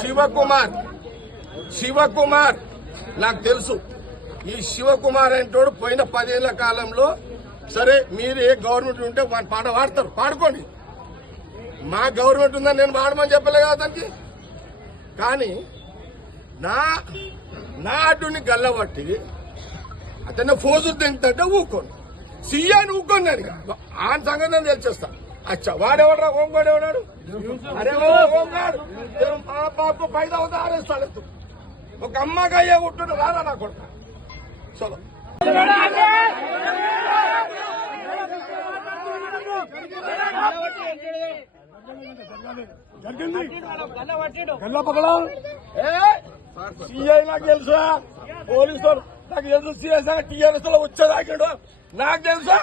శివకుమార్. శివకుమార్. నాకు తెలుసు. ఈ శివకుమార్ అంటోడు పోయిన పదేళ్ళ కాలంలో సరే మీరు ఏ గవర్నమెంట్ ఉంటే వాని పాట పాడతారు. పాడుకోండి. మా గవర్నమెంట్ ఉందని నేను పాడమని చెప్పలే కదా అతనికి. కానీ నా నా అడ్డుని గల్లబట్టి అతన్ని ఫోజు తింటే ఊకోండి సీఎని ఊకోండి నేను ఆ సంగతి నేను అచ్చా వాడెవడరా? హోంగాడు ఎవడాడు? అరే ఓ హోంగాడు నేను మా బాబు పైద అవుతా ఆరేస్తాడు ఒక అమ్మగా అయ్యే ఉంటుడు రాదా నా కొడుకు? చలో. సీఐ నాకు తెలుసా? పోలీసు నాకు తెలుసు సీఐ సంగ టీఆర్ఎస్లో వచ్చేదాకాడు నాకు తెలుసా?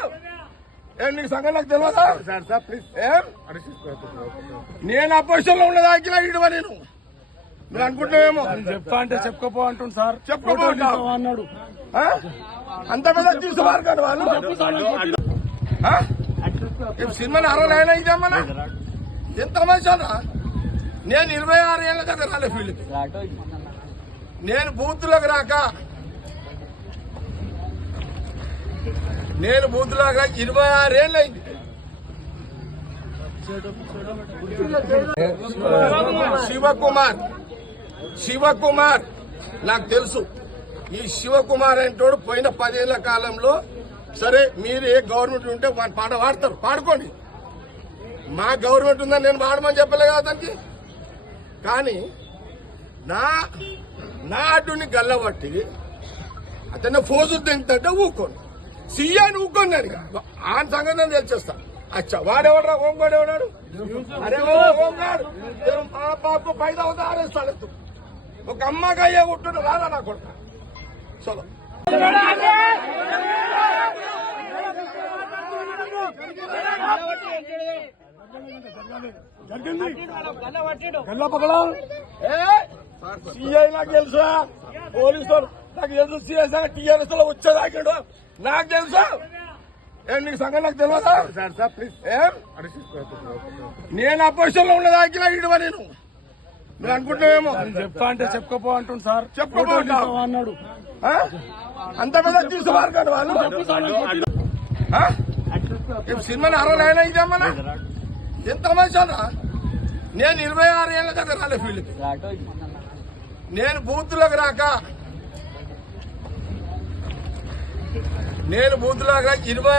ఏం నీకు సంగతి నాకు తెలియదా ఏం? నేను అపోజిషన్లో ఉన్నదాకినా ఇడువ నేను? నువ్వు అనుకుంటున్నావేమో? చెప్తా అంటే చెప్పుకోపో అంటుంది సార్. చెప్పుకోపో అన్నాడు. ఆ? అంత పెద్ద తీసుకోవారు కదా వాళ్ళు? సినిమాని అరవైనా ఇదేమన్నా ఎంత మంచిదా నేను ఇరవై ఆరు ఏళ్ళ కదా రాలే ఫీల్డ్కి. నేను బూత్లోకి రాక నేను బూత్లోకి ఇరవై ఆరేళ్ళు అయింది శివకుమార్ శివకుమార్ నాకు తెలుసు. ఈ శివకుమార్ అంటోడు పోయిన పదేళ్ళ కాలంలో సరే మీరు ఏ గవర్నమెంట్ ఉంటే వాని పాట పాడతారు. పాడుకోండి. మా గవర్నమెంట్ ఉందని నేను పాడమని చెప్పలే కదా అతనికి. కానీ నా నా అడ్డుని గల్లబట్టి అతన్ని ఫోజు తింటే ఊకోండి సీఎని ఊకోండి నేను ఆ సంగతి నేను తెలిచేస్తా. అచ్చా వాడెవడరా? హోంగాడు ఎవడాడు? అరే హోంగాడు మా బాబు పైద అవుతా ఆరేస్తాడు. ఒక అమ్మగా అయ్యే ఉంటుడు రాదా నా కొడుకు? చలో. జరిగింది గల్లా పగలా. ఏ? సీఐ నాకు తెలుసా పోలీసు నాకు తెలుసు సీఐ సంగ టీఆర్ఎస్లో వచ్చేదాకాడు నాకు తెలుసా. ఏం నీకు సంగతి నాకు తెలియదా ఏం? నేను అపోజిషన్లో ఉన్నదాకినా ఇడువ నేను. నువ్వు అనుకుంటున్నావేమో చెప్తా అంటే చెప్పుకోపో అంటుంది సార్. చెప్పుకోపో అన్నాడు? అంత పెద్ద తీసుకోవారు కదా వాళ్ళు? సినిమాని అరవైనా ఇదేమన్నా ఎంత మంచిదా నేను ఇరవై ఆరు ఏళ్ళ కదా రాలే ఫీల్డ్కి. నేను బూత్లోకి రాక నేను బూత్ లాగా ఇరవై